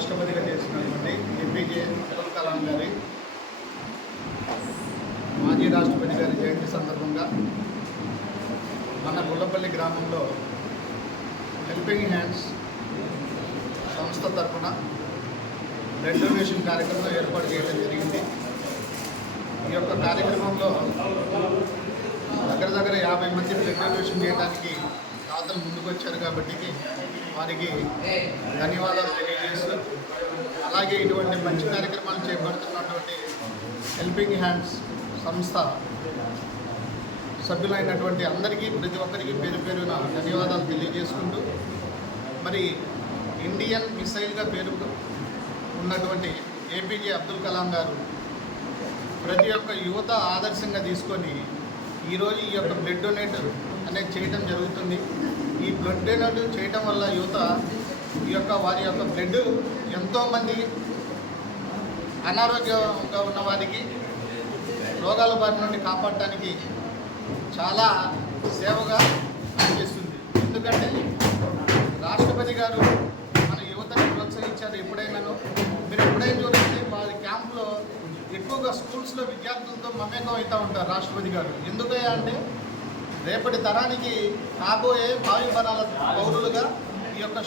రాష్ట్రపతిగా చేసినటువంటి ఏపీజే అబ్దుల్ కలాం గారి మాజీ రాష్ట్రపతి గారి జయంతి సందర్భంగా మన గుల్లపల్లి గ్రామంలో హెల్పింగ్ హ్యాండ్స్ సంస్థ తరఫున బ్లడ్ డొనేషన్ కార్యక్రమం ఏర్పాటు చేయడం జరిగింది. ఈ యొక్క కార్యక్రమంలో దగ్గర 50 మంది బ్లడ్ డొనేషన్ చేయడానికి దాతలు ముందుకు వచ్చారు కాబట్టి వారికి ధన్యవాదాలు తెలియజేస్తూ, అలాగే ఇటువంటి మంచి కార్యక్రమాలు చేపడుతున్నటువంటి హెల్పింగ్ హ్యాండ్స్ సంస్థ సభ్యులైనటువంటి అందరికీ ప్రతి ఒక్కరికి పేరు పేరున ధన్యవాదాలు తెలియజేసుకుంటూ, మరి ఇండియన్ మిసైల్గా పేరు ఉన్నటువంటి ఏపీజే అబ్దుల్ కలాం గారు ప్రతి ఒక్క యువత ఆదర్శంగా తీసుకొని ఈరోజు ఈ యొక్క బ్లడ్ డొనేట్ అనేది చేయడం జరుగుతుంది. ఈ బ్లడ్ డొనేట్ చేయడం వల్ల యువత వారి యొక్క బ్లడ్ ఎంతోమంది అనారోగ్యంగా ఉన్న వారికి రోగాల బారి నుండి కాపాడటానికి చాలా సేవగా పనిచేస్తుంది. ఎందుకంటే రాష్ట్రపతి గారు మన యువతని ప్రోత్సహించారు. ఎప్పుడైనాను మీరు ఎప్పుడైనా చూడండి, వారి క్యాంపులో ఎక్కువగా స్కూల్స్లో విద్యార్థులతో మమేకం అవుతూ ఉంటారు రాష్ట్రపతి గారు. ఎందుకయ్యా అంటే రేపటి తరానికి కాబోయే భావి పౌరులుగా ఈ యొక్క